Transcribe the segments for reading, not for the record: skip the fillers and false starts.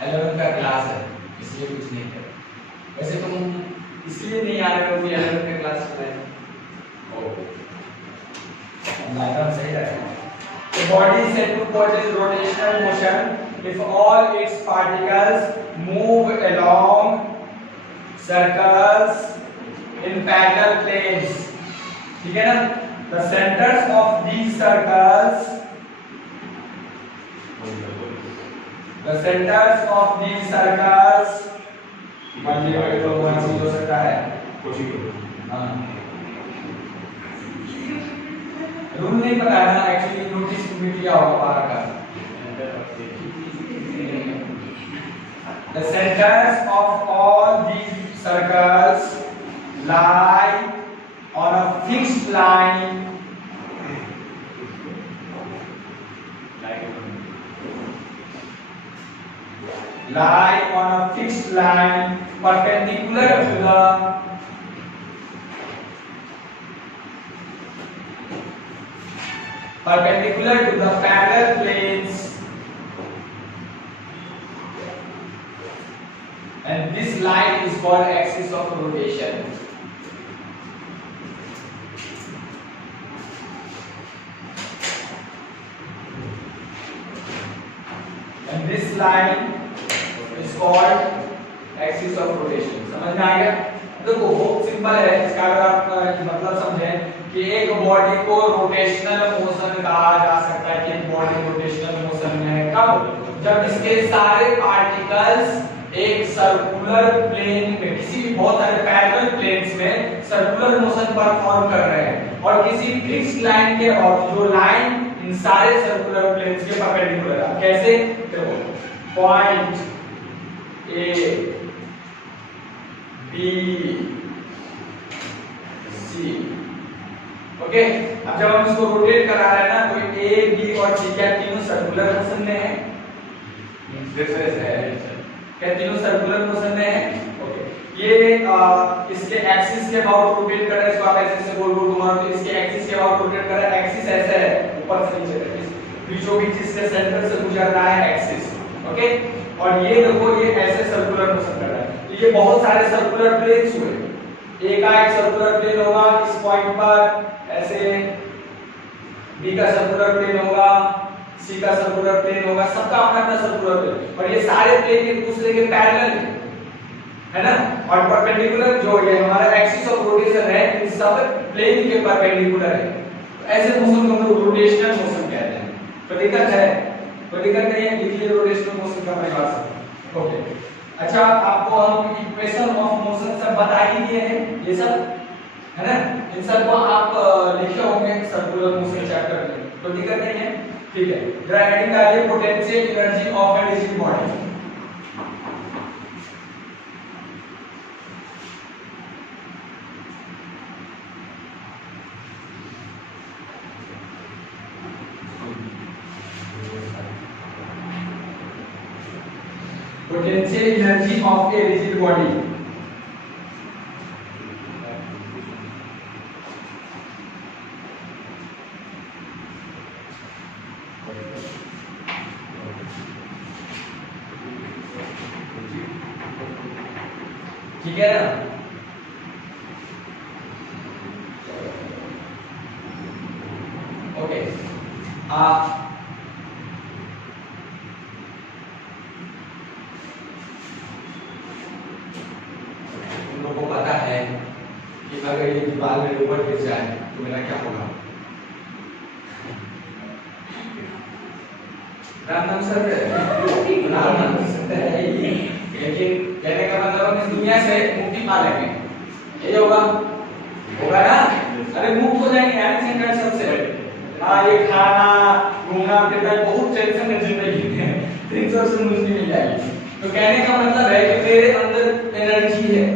11 का क्लास है इसलिए कुछ नहीं कर। वैसे तुम इसलिए नहीं आ रहे हो कि 11 का क्लास है। डायग्राम सही रहेगा। The body is said to possess rotational motion if all its particles move along circles in parallel planes. ठीक है ना? The centers of these circles, multiple तो हो सकता है। हाँ, रूल नहीं पता है ना, एक्चुअली नोटिस भी किया होगा बाहर का। The centers of all these circles lie on a fixed line perpendicular to the parallel planes, and this line is called axis of rotation. And this line is called axis of rotation. समझ में आ गया? देखो बहुत simple है, इसका अगर आप मतलब समझें कि एक बॉडी को रोटेशनल मोशन कहा जा सकता है कि एक बॉडी रोटेशनल मोशन में है कब? जब इसके सारे पार्टिकल्स एक सर्कुलर प्लेन में, किसी भी बहुत सारे पैरेलल प्लेन्स में सर्कुलर मोशन परफॉर्म कर रहे हैं और किसी फिक्स्ड लाइन के, और जो लाइन इन सारे सर्कुलर प्लेन्स के परपेंडिकुलर है। कैसे? देखो point A B C, okay. अब जब हम इसको रोटेट करा रहे हैं ना, तो ए बी और सी क्या तीनों सर्कुलर मोशन में है? क्या तीनों सर्कुलर मोशन में है? ओके। ये इसके एक्सिस के अबाउट रोटेट कर रहा है, इसको आप ऐसे से गोल गोल घुमा, तो इसके एक्सिस के अबाउट रोटेट कर रहा है। एक्सिस ऐसे है ऊपर से नीचे तक, बीचों बीच इसके सेंटर से गुजर रहा है एक्सिस, ओके। और ये देखो ये ऐसे सर्कुलर मोशन कर रहा है। तो ये बहुत सारे सर्कुलर प्लेन्स हुए। ए का एक सर्कुलर प्लेन होगा इस पॉइंट पर ऐसे, बी का सर्कुलर प्लेन होगा, सी का सर्कुलर प्लेन होगा, सबका अपना अपना सर्कुलर प्लेन, और ये सारे प्लेन एक दूसरे के पैरेलल है ना, और परपेंडिकुलर जो ये हमारा एक्सिस ऑफ रोटेशन है, इन सब प्लेन के परपेंडिकुलर है। तो ऐसे मोशन को हम लोग रोटेशनल मोशन कहते हैं। तो दिक्कत है? कोई दिक्कत नहीं है, लिखिए रोटेशनल मोशन का परिभाषा। ओके, अच्छा आपको हम इक्वेशन ऑफ मोशन सब बता ही दिए हैं, ये सब है ना, इन सब को आप लिखे होंगे सर्कुलर मोशन चैप्टर में, तो दिक्कत नहीं है, ठीक है। जरा हेडिंग डालिए potential energy of a rigid body. Potential energy of a rigid body. ठीक है ना? ओके, आप को पता है कि अगर ये दीवार मेरे ऊपर गिर जाए तो मेरा क्या होगा? राम सर है, लेकिन कहने का मतलब हम इस दुनिया से मुक्ति पा लेंगे, ये होगा ना? अरे मुक्त हो जाएंगे यार सबसे। हाँ, ये खाना घूमना फिरना बहुत टेंशन है जिंदगी में, 300 से मुक्ति मिल जाएगी। तो कहने का मतलब है कि मेरे अंदर एनर्जी है,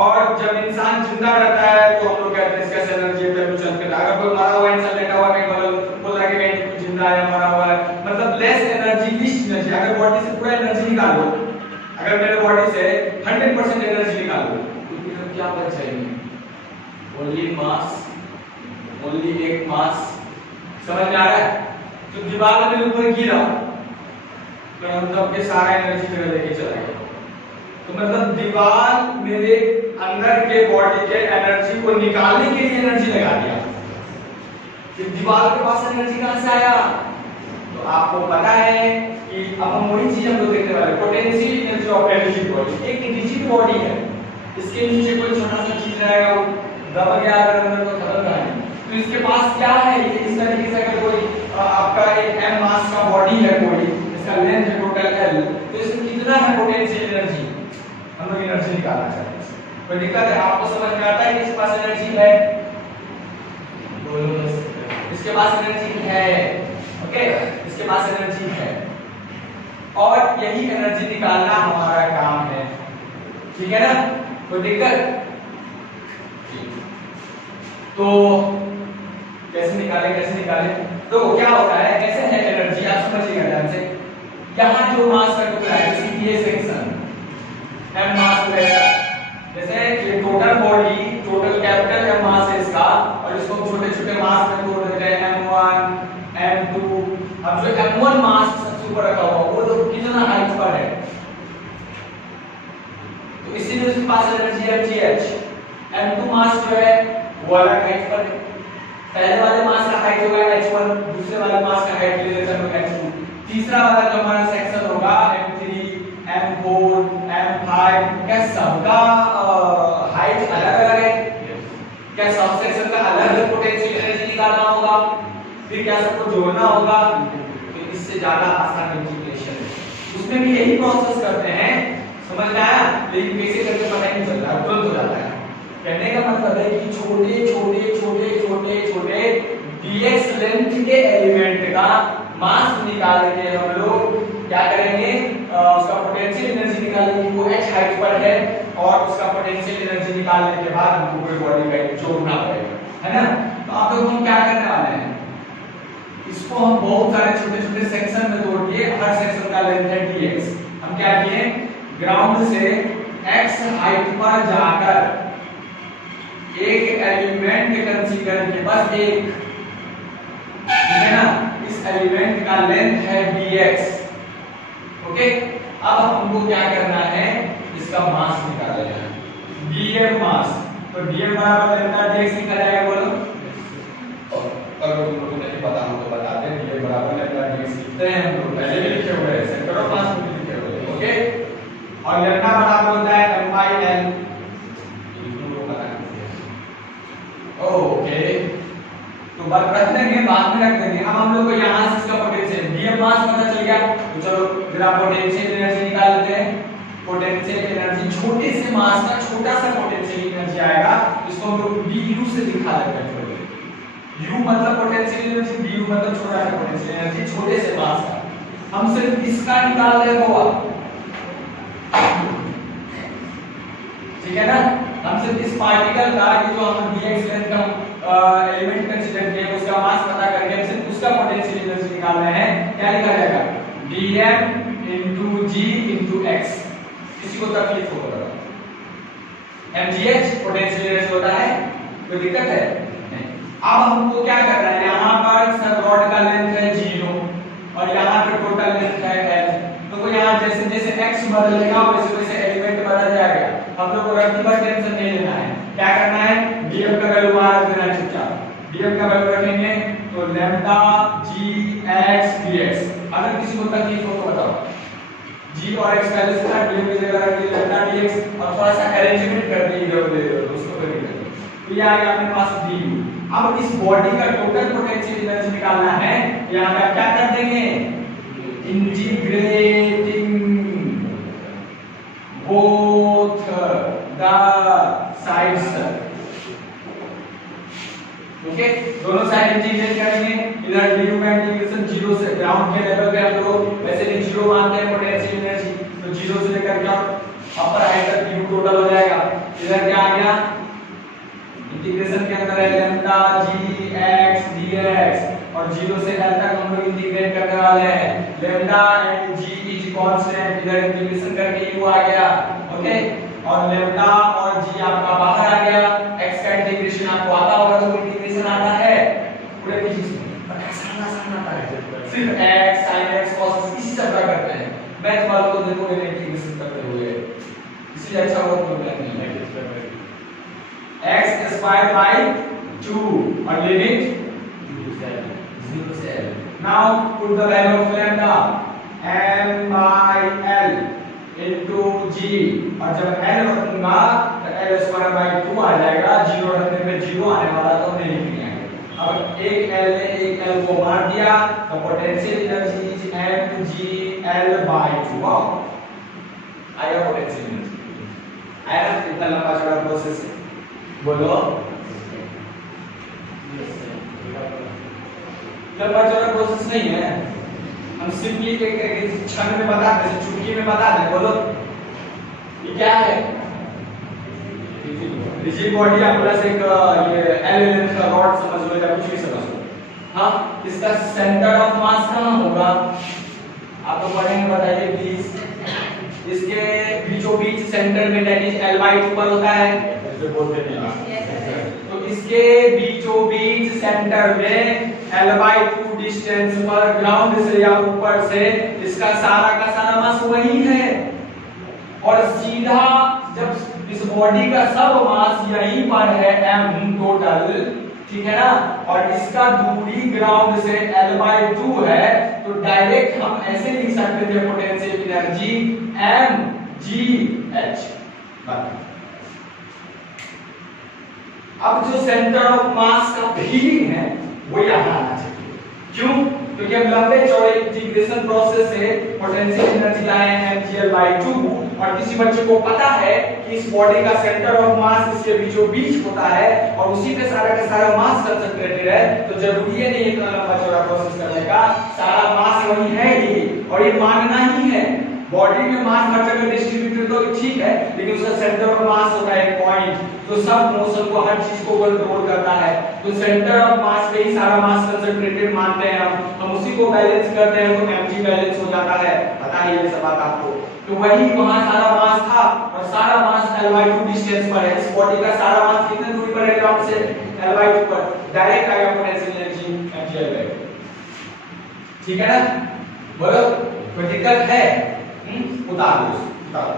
और जब इंसान जिंदा रहता है तो हम लोग कहते हैं इसका एनर्जी है, तो चल के अगर कोई मरा हुआ इंसान लेटा हुआ कहीं बोल रहा है कि कहीं जिंदा है मरा हुआ है, मतलब लेस एनर्जी, लिस्ट एनर्जी। अगर बॉडी से पूरा एनर्जी निकाल दो, अगर मेरे बॉडी से 100% एनर्जी निकाल दो, तो फिर हम क्या बच जाएंगे? ओनली मास, ओनली एक मास, समझ में आ रहा है? तो दीवार मेरे ऊपर गिरा तो मतलब के सारा एनर्जी मेरे लेके चला गया। तो मतलब दीवार मेरे अंदर के बॉडी के एनर्जी को निकालने के लिए एनर्जी लगा दिया। कि दीवार के पास एनर्जी कहां से आया? तो आपको पता है कि अब हम वही चीज हम लोग देखने वाले, potential energy of a rigid body. एक रिजिड बॉडी है, इसके नीचे कोई छोटा सा चीज रहेगा, वो दब गया अगर अंदर तो खत्म रहेगा। तो इसके पास क्या है? ये इस तरीके से अगर कोई आपका एक m मास का बॉडी है, कोई इसका लेंथ है टोटल l, तो इसमें कितना है पोटेंशियल एनर्जी? हम लोग एनर्जी निकालना चाहते हैं। कोई दिक्कत है? आपको समझ में आता है कि इसके पास एनर्जी है? बोलो, इसके पास एनर्जी है। ओके, इसके पास एनर्जी है और यही एनर्जी निकालना हमारा काम है। ठीक है ना? कोई दिक्कत? तो कैसे निकाले? तो क्या होता है, कैसे है एनर्जी, आप समझिएगा ध्यान से। यहाँ जो मास का टुकड़ा है, जैसे ये सेक्शन m मास रहेगा, जैसे ये total body, total capital m मास है इसका, और इसको छोटे-छोटे मास में तोड़ देते हैं, m1, m2। अब जो m1 मास सबसे ऊपर रखा हुआ वो तो कितना हाइट पर है, तो इसीलिए उसके पास एनर्जी है mgh। m2 मास जो है वो अलग हाइट पर है। पहले वाले मास का हाइट होगा h1, दूसरे वाले मास का हाइट ले लेते हैं h2। तीसरा वाला जो हमारा सेक्शन होगा m3, m4, m5, क्या सबका हाइट अलग-अलग है? क्या सब सेक्शन का अलग-अलग पोटेंशियल एनर्जी निकालना होगा? फिर क्या सबको जोड़ना होगा? तो इससे ज्यादा आसान इंटीग्रेशन है, उसमें भी यही प्रोसेस करते हैं। समझ में आया? लेकिन कैसे करके पता ही नहीं चलता, तुरंत हो जाता है। कहने का मतलब है कि छोटे dx लेंथ के एलिमेंट का मास निकाल के हम लोग क्या करेंगे, उसका पोटेंशियल एनर्जी निकालेंगे, वो h हाइट पर है, और उसका पोटेंशियल एनर्जी निकालने के बाद हमको पूरी बॉडी का जोड़ना पड़ेगा, है ना? तो आप लोग हम क्या करने वाले हैं, इसको हम बहुत सारे छोटे-छोटे सेक्शन में तोड़ दिए, हर सेक्शन का लेंथ है dx। हम क्या किए, ग्राउंड से x हाइट पर जाकर एक एलिमेंट कंसीडर किए, बस एक, ठीक है ना? इस एलिमेंट का लेंथ है dx। ओके, अब हमको क्या करना है, इसका मास निकालना है, dm मास। तो dm बराबर लेंथ dx लिखा जाएगा, बोलो। अगर तुम लोगों को नहीं पता हो तो बता दें, dm बराबर लेंथ dx लिखते हैं हम लोग, पहले भी लिखे हुए हैं, सेंटर ऑफ मास में लिखे हुए हैं। ओके, और लेंथ बराबर होता है m/l। ओके, तो बात रख देंगे, बाद में रख देंगे। अब हम लोग को यहाँ से इसका पोटेंशियल dm मास पता चल गया, तो चलो जरा पोटेंशियल एनर्जी निकाल लेते हैं। पोटेंशियल एनर्जी, छोटे से मास का छोटा सा पोटेंशियल एनर्जी आएगा, इसको हम लोग du से दिखा देते हैं। u मतलब पोटेंशियल एनर्जी, du मतलब छोटा सा पोटेंशियल एनर्जी, छोटे से मास का। हम सिर्फ इसका निकाल रहे हो, ठीक है ना? हम सिर्फ इस पार्टिकल का, जो हम dx लेंथ का एलिमेंट कंसीडर किए, उसका मास पता करके हम सिर्फ उसका पोटेंशियल एनर्जी निकाल रहे हैं। क्या लिखा जाएगा, dm g x। किसी को तकलीफ होगा, mgh पोटेंशियल एनर्जी होता है, कोई दिक्कत है नहीं। अब हमको क्या करना है, यहाँ पर सब रॉड का लेंथ है 0 और यहाँ पर टोटल लेंथ है l। तो यहाँ जैसे जैसे x बदलेगा वैसे वैसे एलिमेंट बदल जाएगा। हम लोग को रैक्टिफाई टेंशन नहीं लेना है, क्या करना है, dm का वैल्यू मार देना है चुपचाप। dm का वैल्यू रखेंगे तो लैम्डा gx dx। अगर किसी को तकलीफ हो तो बताओ, g और x वैल्यू से dm की जगह रख दिया लैम्डा dx, और थोड़ा सा अरेंजमेंट कर दिए इधर उधर उसको कर दिया, तो ये आ गया अपने पास du। अब इस बॉडी का टोटल पोटेंशियल एनर्जी निकालना है, यहाँ पे क्या कर देंगे, integrating both the sides। Okay, दोनों साइड इंटीग्रेट करेंगे। इधर du का इंटीग्रेशन 0 से ग्राउंड के लेवल पे हम लोग वैसे भी 0 मानते हैं पोटेंशियल एनर्जी, तो 0 से लेकर के अपर हाइट तक du टोटल हो जाएगा। इधर क्या आ गया, इंटीग्रेशन के अंदर है लैम्डा gx dx, और 0 से l तक हम लोग इंटीग्रेट करने वाले हैं। Lambda and g is constant, इधर इंटीग्रेशन करके u आ गया। ओके, और लैम्डा और g आपका बाहर आ गया। x का इंटीग्रेशन आपको आता होगा, तो इंटीग्रेशन आता है, पूरे फिजिक्स में बट आसान आसान आता है, सिर्फ x sin x cos x इसी से पता करते हैं। मैथ वालों को देखो ये इंटीग्रेशन करते हुए इसलिए अच्छा हुआ कोई मैथ नहीं है। x स्क्वायर बाय 2 और लिमिट 0 से l। Now put the value of lambda m by l into g और जब l रखूंगा तो l स्क्वायर बाय 2 आ जाएगा, 0 रखने पे 0 आने वाला तो नहीं लिखेंगे। अब एक l ने एक l को मार दिया तो potential energy is mgl by 2 आया पोटेंशियल एनर्जी आया ना। इतना लंबा चौड़ा प्रोसेस है, बोलो लंबा चौड़ा प्रोसेस नहीं है, हम सिंपली एक क्षण में बता दें, चुटकी में बता दें। बोलो ये क्या है, रिजिड बॉडी प्लस एक ये एल का रॉड समझ लो या कुछ भी समझ लो। हाँ, इसका सेंटर ऑफ मास कहाँ होगा आप तो पढ़ेंगे, बताइए प्लीज। इसके बीचों बीच सेंटर में दैट इज l/2 पर होता है, जैसे बोलते हैं। तो इसके बीचों बीच सेंटर में l/2 डिस्टेंस पर ग्राउंड से या ऊपर से इसका सारा का सारा मास वही है, और सीधा जब इस बॉडी का सब मास यहीं पर है m टोटल, ठीक है ना, और इसका दूरी ग्राउंड से l/2 है, तो डायरेक्ट हम ऐसे लिख सकते थे पोटेंशियल एनर्जी mgh। अब जो सेंटर ऑफ मास का फीलिंग है वो यहाँ आना चाहिए। क्यों? क्योंकि हम लंबे चौड़े इंटीग्रेशन प्रोसेस से पोटेंशियल एनर्जी लाए हैं mgl/2, और किसी बच्चे को पता है कि इस बॉडी का सेंटर ऑफ मास इसके बीचों बीच होता है और उसी पे सारा का सारा मास कंसंट्रेटेड है, तो जरूरी है नहीं इतना लंबा चौड़ा प्रोसेस करने का, सारा मास वही है ही, और ये मानना ही है। बॉडी में मास हर जगह डिस्ट्रीब्यूटेड तो ठीक है, लेकिन उसका सेंटर ऑफ मास होता है एक पॉइंट जो सब मोशन को, हर चीज को कंट्रोल करता है। तो सेंटर ऑफ मास पे ही सारा मास कंसंट्रेटेड मानते हैं हम उसी को बैलेंस करते हैं तो mg बैलेंस हो जाता है। पता है ये सब बात आपको। तो वही वहां सारा मास था और सारा मास l/2 डिस्टेंस पर है। इस बॉडी का सारा मास कितने दूरी पर है ग्राउंड से? l/2 पर। डायरेक्ट आएगा पोटेंशियल एनर्जी mgl/2। ठीक है ना? बोलो कोई दिक्कत है? उतार दो, उतार दो।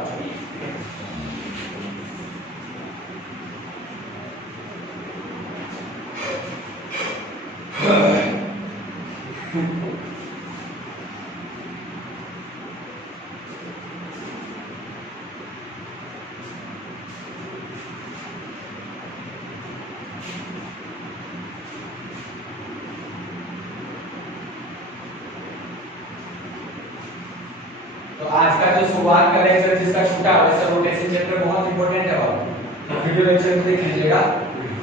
तो आज का जो शुरुआत का लेक्चर जिसका छूटा वैसे रोटेशन चैप्टर बहुत इंपॉर्टेंट है बाबू, वीडियो लेक्चर को देख लीजिएगा,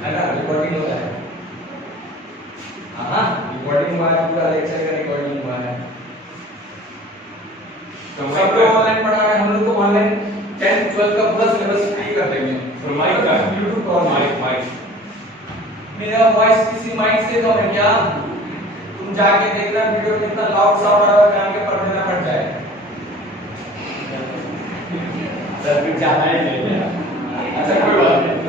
है ना, रिकॉर्डिंग होता है। हाँ रिकॉर्डिंग हुआ है, पूरा लेक्चर का रिकॉर्डिंग हुआ है। तो सब लोग ऑनलाइन पढ़ा रहे हैं, हम लोग को ऑनलाइन 10th 12th का पूरा सिलेबस फ्री कर देंगे। और माइक का ब्लूटूथ और माइक मेरा वॉइस किसी माइक से तो है क्या? तुम जाके देखना वीडियो में इतना लाउड साउंड आ रहा है, कान के पर्दे ना फट जाए। कुछ ज्यादा ही ले लिया। अच्छा कोई बात नहीं।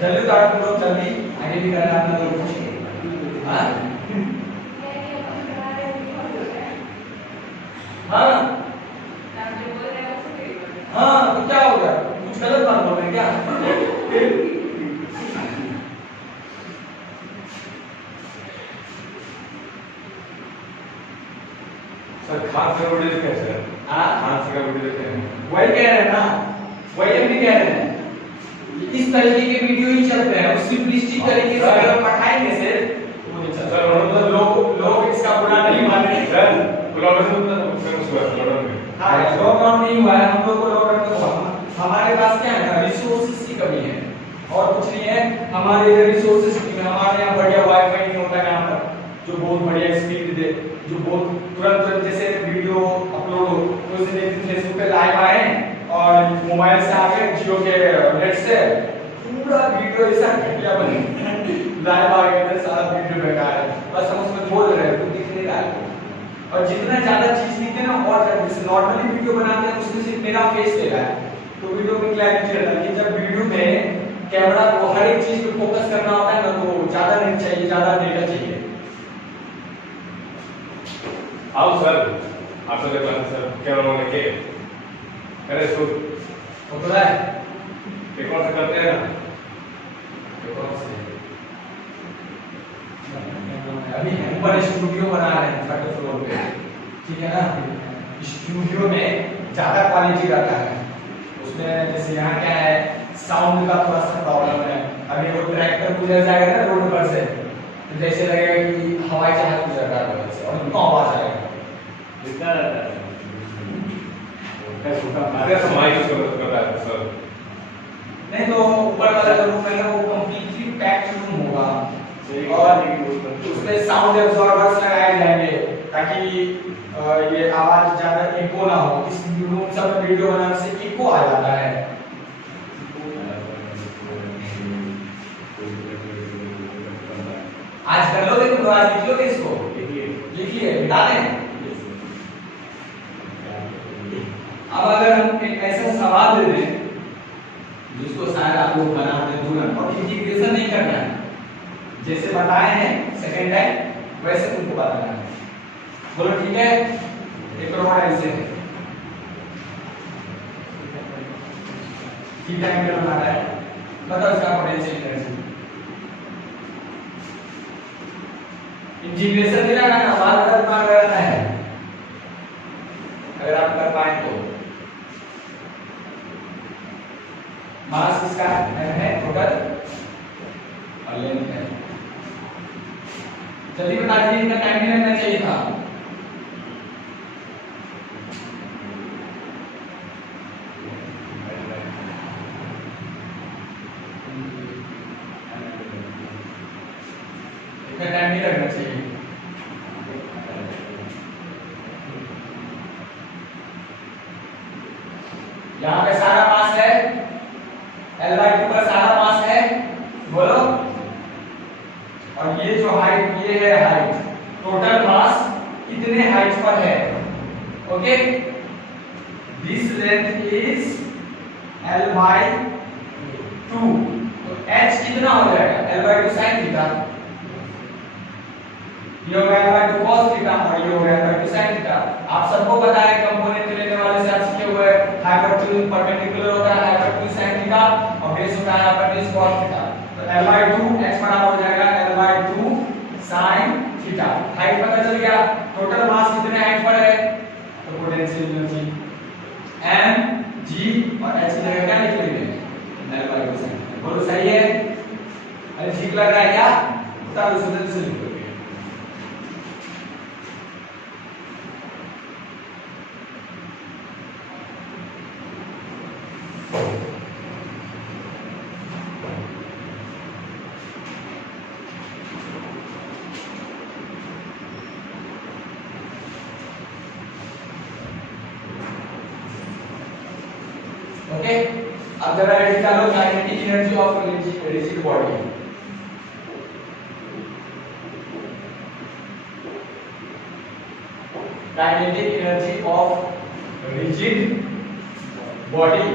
जल्दी तो आप लोग जल्दी आगे भी करना अपना लोग कुछ। हाँ हाँ हाँ तो क्या हो गया? कुछ गलत बात बोल रहे हैं क्या? सर खान से वीडियो देखे सर? हाँ खान से का वीडियो देखे हैं? वही कह रहे हैं ना, वही हम भी कह रहे हैं। इस तरीके के वीडियो ही चलते हैं, उस सिंपलिस्टिक तरीके से अगर हम पढ़ाएंगे सर लोग इसका बुरा नहीं मानेंगे। सर लॉकडाउन में फेमस हुआ लॉकडाउन में। हाँ लॉकडाउन नहीं हुआ है, हम लोग को लॉकडाउन में हुआ। हमारे पास क्या है ना, रिसोर्सेज की कमी है और कुछ नहीं है। हमारे इधर रिसोर्सेज की कमी, हमारे यहाँ बढ़िया वाईफाई नहीं होता यहाँ पर जो बहुत बढ़िया स्पीड दे, जो बहुत तुरंत जैसे वीडियो अपलोड हो तो उसे देखते फेसबुक पे लाइव आए और मोबाइल से आके जियो के नेट से पूरा वीडियो ऐसा घटिया बने लाइव आ गए थे, सारा वीडियो बेकार है, बस हम उसमें बोल रहे हैं, कुछ दिख नहीं रहा है। और जितना ज्यादा चीज लिखे ना और जैसे नॉर्मली वीडियो बनाते हैं उसमें सिर्फ मेरा फेस ले रहा है तो वीडियो में क्लैरिटी रहता है, लेकिन जब वीडियो में कैमरा को हर एक चीज पे फोकस करना होता है ना तो ज्यादा नेट चाहिए, ज्यादा डेटा चाहिए। आओ सर, आपसे देखा सर कैमरा मैन के अरे सो वो तो है एक और से करते हैं ना, अभी हम ऊपर स्टूडियो बना रहे हैं 3rd फ्लोर पे, ठीक है ना। स्टूडियो में ज्यादा क्वालिटी रहता है, उसमें जैसे यहाँ क्या है साउंड का थोड़ा सा प्रॉब्लम है। अभी वो ट्रैक्टर गुजर जाएगा ना रोड पर से तो जैसे लगेगा कि हवाई जहाज गुजर रहा है रोड से और इतना आवाज आएगा, जितना रहता है कैसे माइक यूज करता है सर। नहीं तो ऊपर वाला जो रूम है ना वो कंप्लीटली पैक्ड रूम होगा और उसमें साउंड एब्जॉर्बर्स लगाए जाएंगे ताकि ये आवाज ज्यादा इको ना हो। इस रूम सब वीडियो बनाने से इको आ जाता है। आज कर लोगे तुम, आज लिख लोगे इसको, लिखिए मिटा दें। अब अगर हम एक ऐसा सवाल दे दें जिसको शायद आप लोग बना दें तुरंत और इंटीग्रेशन नहीं करना है, जैसे बताए हैं सेकंड टाइम वैसे तुमको बताना है, बोलो ठीक है। एक और ऐसे है थीटा एंगल बनाना है, बताओ इसका पोटेंशियल एनर्जी। इंटीग्रेशन नहीं लगाना, हमारा दिमाग लगाना है अगर आप कर पाए तो। मास इसका है टोटल और लेंथ है। जल्दी बता दीजिए, इतना टाइम नहीं लगना चाहिए था। इतना टाइम नहीं लगना चाहिए। यहाँ पे सारा मास है L/2 का सारा मास है, बोलो। और ये जो हाइट ये है हाइट, टोटल मास इतने हाइट पर है, okay. This length is L/2, तो h कितना हो जाएगा L/2 sin थीटा, ये हो गया L/2 cos थीटा और ये हो गया L/2 sin थीटा। आप सबको पता है कंपोनेंट लेने वाले से आप सीखे हुए हाइपोटेन्यूज परपेंडिकुलर होता है हाइपोटेन्यूज sin थीटा और बेस होता है हाइपोटेन्यूज cos थीटा। तो L/2 h बराबर हो जाएगा L/2 sin थीटा। हाइट पता चल गया, टोटल मास कितने हाइट पर है तो पोटेंशियल एनर्जी m g और h की जगह क्या लिख लेंगे L/2 sin। बोलो सही है? अरे ठीक लग रहा है क्या? बता दो सीधे से लिख दो। ओके, अब जरा रेडी कर लो kinetic energy of rigid body. Kinetic energy of rigid body,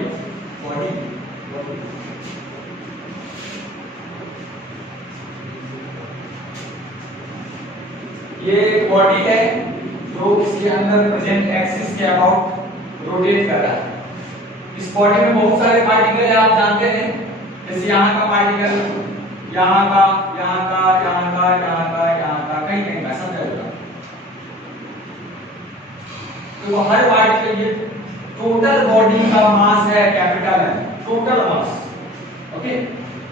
ये एक बॉडी है जो इसके अंदर प्रेजेंट एक्सिस के अबाउट रोटेट कर रहा है। इस बॉडी में बहुत सारे पार्टिकल है, आप जानते हैं, जैसे यहाँ का पार्टिकल, यहाँ का, यहाँ का, यहाँ का, यहाँ का, यहाँ का, कहीं कहीं का, समझ रहे हो? तो हर पार्टिकल, ये टोटल बॉडी का मास है कैपिटल है, टोटल मास, ओके।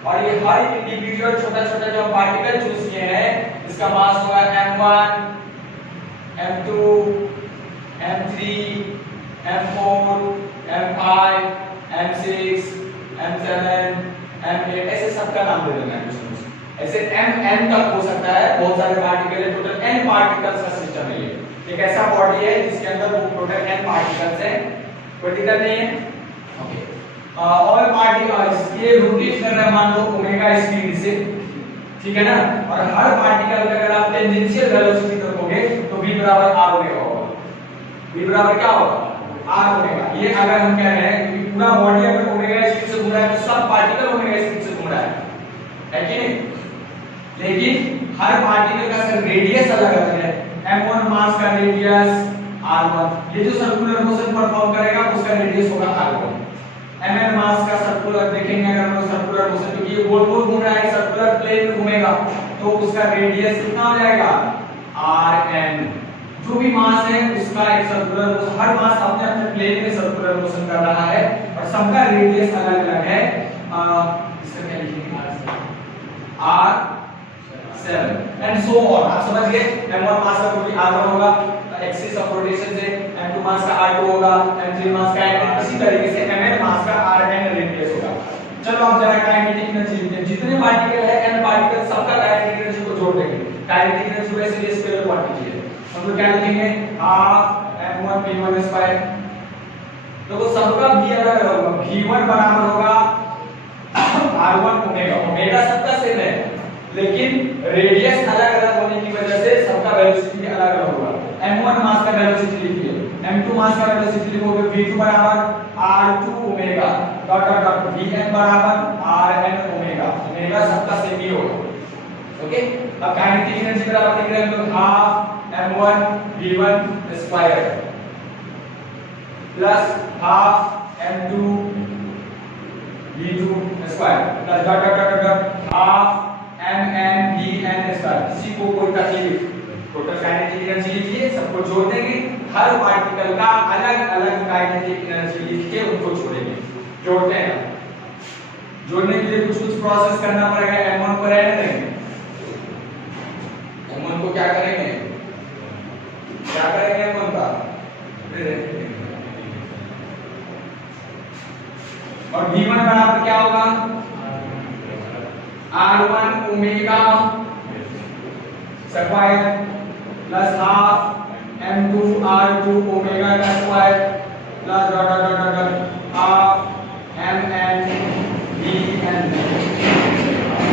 और ये हर इंडिविजुअल छोटा छोटा जो पार्टिकल चूज किए हैं इसका मास होगा m1, m2, m3, m4, m5, m6, m7, m8, ऐसे सबका नाम दे देना है। ऐसे mn तक हो सकता है, बहुत सारे पार्टिकल है, टोटल n पार्टिकल्स का सिस्टम है ये। एक ऐसा बॉडी है जिसके अंदर वो टोटल n पार्टिकल्स हैं, कोई दिक्कत नहीं है, ओके। और पार्टिकल्स ये रोटेट कर रहा है मान लो ओमेगा स्पीड से, ठीक है ना। और हर पार्टिकल का अगर आप टेंजेंशियल वेलोसिटी रखोगे तो v बराबर r ओमेगा होगा। v बराबर क्या होगा r ओमेगा। ये अगर हम कह रहे हैं कि पूरा बॉडी अगर ओमेगा स्पीड से घूम रहा है तो सब पार्टिकल ओमेगा स्पीड से घूम रहा है कि नहीं। लेकिन हर पार्टिकल का सर रेडियस अलग अलग है। m1 मास का रेडियस r1, ये जो सर्कुलर मोशन परफॉर्म करेगा उसका रेडियस होगा r1। mn मास का सर्कुलर देखेंगे अगर हम सर्कुलर मोशन, क्योंकि ये गोल गोल घूम रहा है सर्कुलर प्लेन में घूमेगा तो उसका रेडियस कितना हो जाएगा rn। जो भी मास है उसका एक सर्कुलर मोशन, हर मास अपने अपने प्लेन में सर्कुलर मोशन कर रहा है और सबका रेडियस अलग अलग है। इसका क्या लिखेंगे r7 एंड सो ऑन। आप समझ गए। m1 मास का क्योंकि r1 होगा एक्सिस ऑफ रोटेशन से, m2 मास का r2 होगा, m3 मास का n, इसी तरीके से mn मास का rn रेडियस होगा। चलो अब जरा काइनेटिक एनर्जी लिखते हैं। जितने पार्टिकल है n पार्टिकल सबका काइनेटिक एनर्जी को जोड़ देंगे। काइनेटिक एनर्जी वैसे ये स्केलर क्वांटिटी है, हम लोग क्या लिखेंगे हाफ m1 v1 स्क्वायर। देखो सबका v अलग होगा, v1 बराबर होगा r1 ओमेगा। ओमेगा सबका सेम है लेकिन रेडियस अलग अलग होने की वजह से सबका वेलोसिटी अलग अलग होगा। m1 मास का वेलोसिटी लिखिए, m2 मास का वेलोसिटी लिखोगे v2 बराबर r2 omega dot dot dot vn बराबर rn ओमेगा। ओमेगा सबका सेम ही होगा। ओके, अब काइनेटिक एनर्जी बराबर लिख रहे हैं हम लोग half m1 v1 square plus half m2 v2 square plus dot dot dot dot half mn vn square. किसी को कोई तकलीफ, टोटल काइनेटिक एनर्जी लिखिए, सबको जोड़ देंगे। हर पार्टिकल का अलग अलग काइनेटिक एनर्जी लिख के उनको जोड़ेंगे। जोड़ते हैं, जोड़ने के लिए कुछ प्रोसेस करना पड़ेगा। m1 को रहने देंगे, m1 को क्या करेंगे, क्या करेंगे m1 का और v1 बराबर क्या होगा r1 omega square plus half m2 r2 omega का square plus dot dot dot dot half mn vn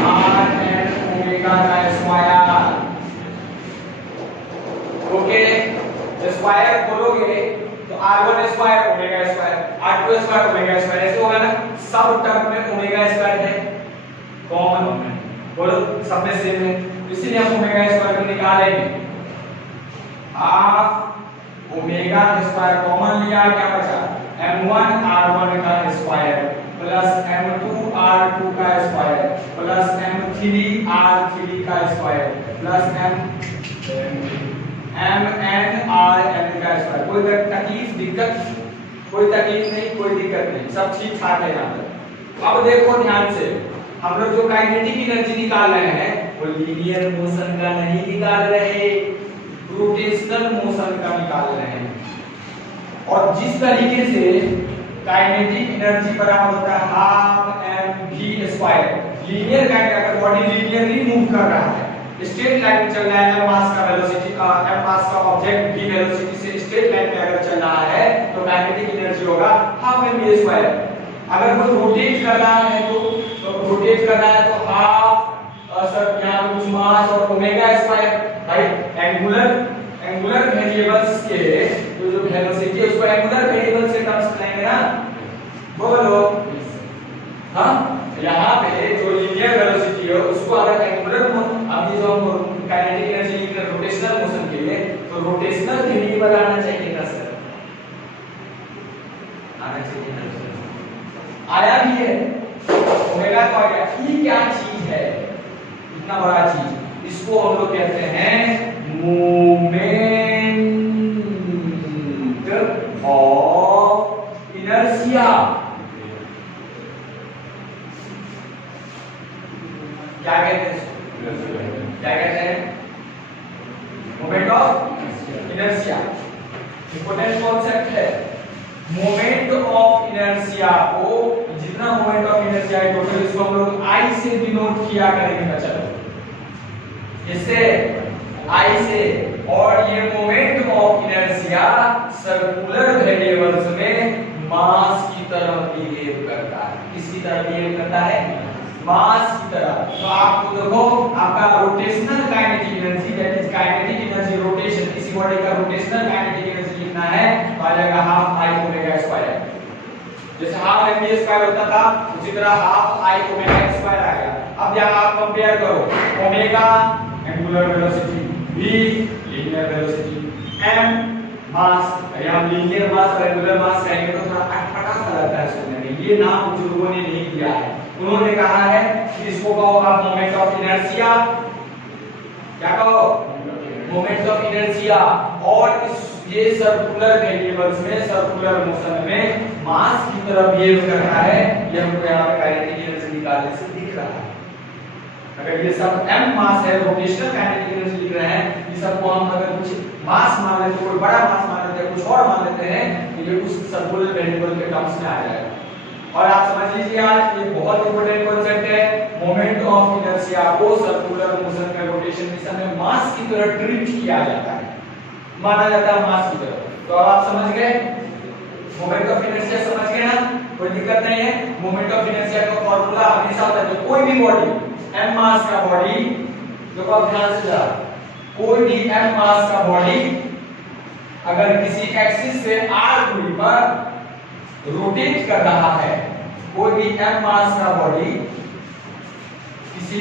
rn omega का स्क्वायर। ओके, स्क्वायर खोलोगे तो r1 square omega square, r2 square omega square, ऐसे होगा ना। सब टर्म में omega square है कॉमन, बोलो सब में सेम है, इसीलिए हम ओमेगा स्क्वायर को निकालेंगे। हाफ ओमेगा स्क्वायर कॉमन लिया, क्या बचा m1 r1 का स्क्वायर प्लस m2 r2 का स्क्वायर प्लस m3 r3 का स्क्वायर प्लस mn rn का स्क्वायर। कोई तकलीफ दिक्कत, कोई तकलीफ नहीं, कोई दिक्कत नहीं, सब ठीक ठाक है यहाँ पर। अब देखो ध्यान से, हम लोग जो काइनेटिक एनर्जी निकाल रहे हैं वो लीनियर मोशन का नहीं निकाल रहे, रोटेशनल मोशन का निकाल रहे हैं। और जिस तरीके से काइनेटिक एनर्जी बराबर होता है हाफ mv स्क्वायर, लीनियर अगर बॉडी लीनियरली मूव कर रहा है, स्ट्रेट लाइन में चल रहा है, m मास का वेलोसिटी m मास का ऑब्जेक्ट v वेलोसिटी से स्ट्रेट लाइन में अगर चल रहा है तो काइनेटिक एनर्जी होगा हाफ mv स्क्वायर। अगर वो रोटेट कर रहा है तो रोटेट कर रहा है तो हाफ सर यहाँ कुछ मास और omega square. Right, angular variables के जो वेलोसिटी है उसको एंगुलर वेरिएबल्स के टर्म्स में लाएंगे ना, बोलो। हाँ, यहाँ पे जो लीनियर वेलोसिटी है उसको अगर एंगुलर, अभी जो हम काइनेटिक एनर्जी लिख रहे हैं रोटेशनल मोशन के लिए, तो रोटेशनल वेरिएबल आना चाहिए ना सर, आना चाहिए ना, आया भी है। ओमेगा तो आ गया। ई क्या चीज है, इतना बड़ा चीज, इसको हम लोग कहते हैं मोमेंट ऑफ इनर्शिया। क्या कहते हैं, क्या कहते हैं, moment of inertia. Important concept है। मोमेंट ऑफ इनर्शिया को, जितना मोमेंट ऑफ इनर्शिया है टोटल, इसको हम लोग आई से डिनोट किया करेंगे बच्चा, इससे आई से। और ये moment of inertia circular variables में मास की तरह बिहेव करता है। किसकी तरह बिहेव करता है, मास की तरफ। तो आपको देखो आपका rotational kinetic energy, that is kinetic energy rotation, किसी बॉडी का रोटेशनल काइनेटिक एनर्जी लिखना है तो आ जाएगा हाफ आई ओमेगा स्क्वायर। जैसे हाफ एम स्क्वायर होता था उसी तरह हाफ आई ओमेगा स्क्वायर आ गया। अब यहां आप कंपेयर करो omega angular velocity, v linear velocity, m मास, यहां लीनियर मास और एंगुलर मास कहेंगे तो थोड़ा अटपटा सा लगता है सुनने में, ये नाम बुजुर्गों ने नहीं दिया है। उन्होंने कहा है कि इसको कहो आप मोमेंट ऑफ इनर्शिया, क्या कहो मोमेंट ऑफ इनर्शिया। और इस ये सर्कुलर वेरिएबल्स में, सर्कुलर मोशन में मास की तरह बिहेव कर रहा है, ये हमको यहां पे काइनेटिक एनर्जी निकालने से दिख रहा है। अगर ये सब m मास है, रोटेशनल काइनेटिक एनर्जी लिख रहे हैं, ये सबको हम अगर कुछ मास मान लेते हैं, कोई बड़ा मास मान लेते हैं, कुछ और मान लेते हैं, तो ये उस सर्कुलर वेरिएबल के टर्म्स में आ जाएगा। और आप समझ लीजिए आज ये बहुत इंपॉर्टेंट कांसेप्ट है, मोमेंट ऑफ इनर्शिया को सर्कुलर मोशन में रोटेशन दिशा में मास की तरह ट्रीट किया जाता है, माना जाता है मास की तरह। तो अब आप समझ गए मोमेंट ऑफ इनर्शिया, समझ गए ना, कोई दिक्कत नहीं है। मोमेंट ऑफ इनर्शिया का फार्मूला हमेशा होता है, कोई भी बॉडी m मास का बॉडी, देखो आप ध्यान से जरा, कोई भी m मास का बॉडी अगर किसी एक्सिस से r दूरी पर रोटेट कर रहा है, कोई भी m मास का बॉडी किसी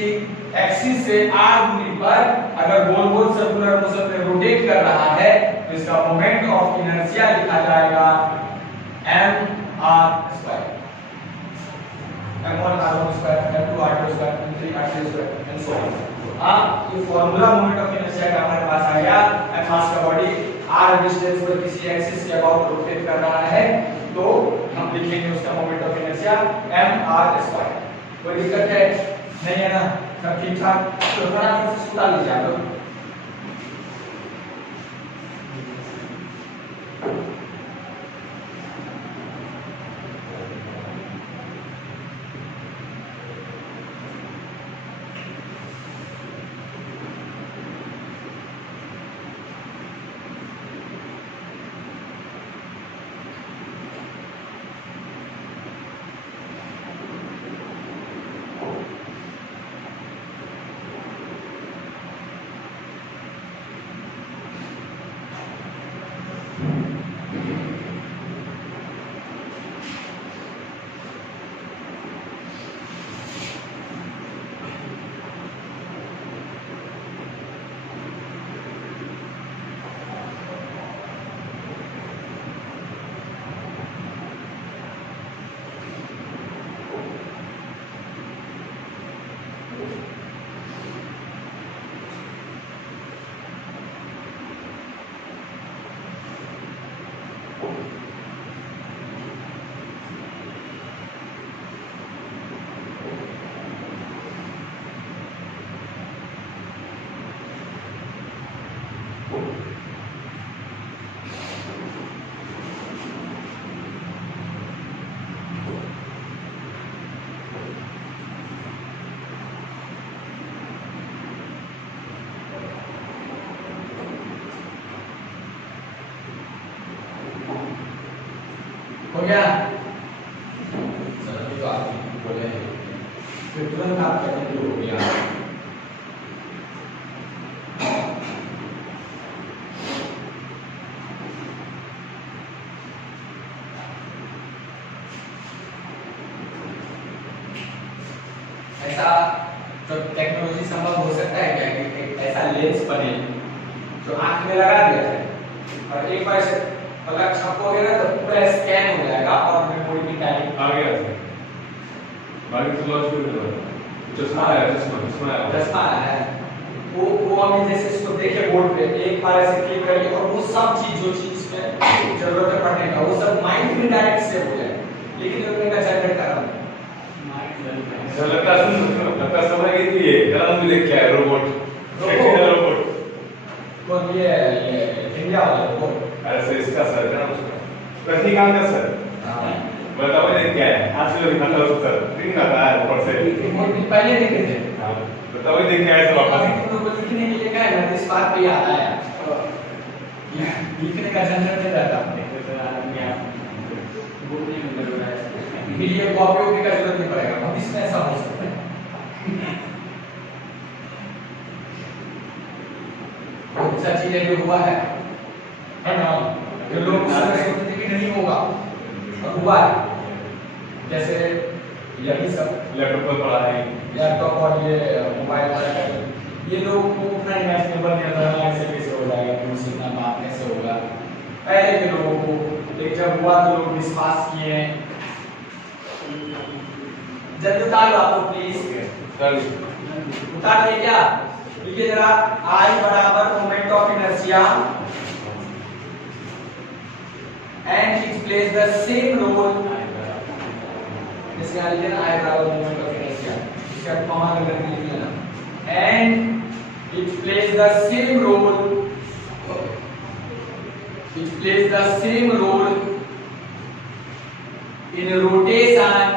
एक्सिस से r दूरी पर अगर गोल गोल सर्कुलर मोशन में रोटेट कर रहा है, तो इसका मोमेंट ऑफ इनर्शिया लिखा जाएगा mr square, m1 r1 square, m2 r2 square, m3 r3 square and so on. आप ये फार्मूला मोमेंट ऑफ इनर्शिया का हमारे पास आ गया। m मास का बॉडी r डिस्टेंस पर किसी एक्सिस के अबाउट रोटेट कर रहा है, तो हम लिखेंगे उसका moment of inertia mr square. कोई दिक्कत है नहीं है ना, सब ठीक ठाक। तो फटाफट से सुना लीजिए आप लोग। हो गया सर, तो आप बोले फिर तुरंत आप कहते हैं हो गया। ऐसा तो टेक्नोलॉजी संभव हो सकता है क्या कि एक ऐसा लेंस बने जो आंख में लगा दिया जाए और एक बार से अगर छपोगे ना तो पूरा स्कैन हो जाएगा और मेमोरी की टाइम आ गया सर। बाकी तो लॉस भी हो रहा है। चश्मा आया, चश्मा आया है। वो अभी जैसे इसको देखे बोर्ड पे एक बार ऐसे क्लिक करिए और वो सब चीज जो चीज में जरूरत है पढ़ने का वो सब माइंड में डायरेक्ट सेव हो जाए। लेकिन उन्होंने का जनरेट करा सर लगता समझ गई थी ये कलम भी देख के आया रोबोट तो ये इंडिया वाला रोबोट ऐसे इसका सर क्या नाम उसका रजनीकांत का सर बताओ देख क्या है आज से भी खाता सर दिन आता है ऊपर से बहुत दिन पहले देखे थे। बताओ देख क्या है सब अभी तुम लोग लिखने के लिए क्या है ना इस बात पे याद आया लिखने का जनरेटर रहता है ये कॉपी वॉपी का जरूरत नहीं पड़ेगा। अब इसमें ऐसा हो सकता है बहुत सा चीजें जो हुआ है ना, जो लोग उस समय सोचते थे कि नहीं होगा और हुआ है। जैसे यही सब लैपटॉप पर पढ़ाई, लैपटॉप और ये मोबाइल पर, ये लोग को उतना इमेजिनेबल नहीं था ऐसे कैसे हो जाएगा, मुझसे इतना बात कैसे होगा। पहले के लोगों को एक जब हुआ तो लोग विश्वास किए हैं। जल्दी उतार लो आप प्लीज, उतार दिए क्या? देखिए जरा, I बराबर moment of inertia and it plays the same role, जैसे यहाँ लिखे ना I बराबर मोमेंट ऑफ इनर्शिया, इसका कॉमा करके लिख लेना, and it plays the same role, it plays the same role in rotation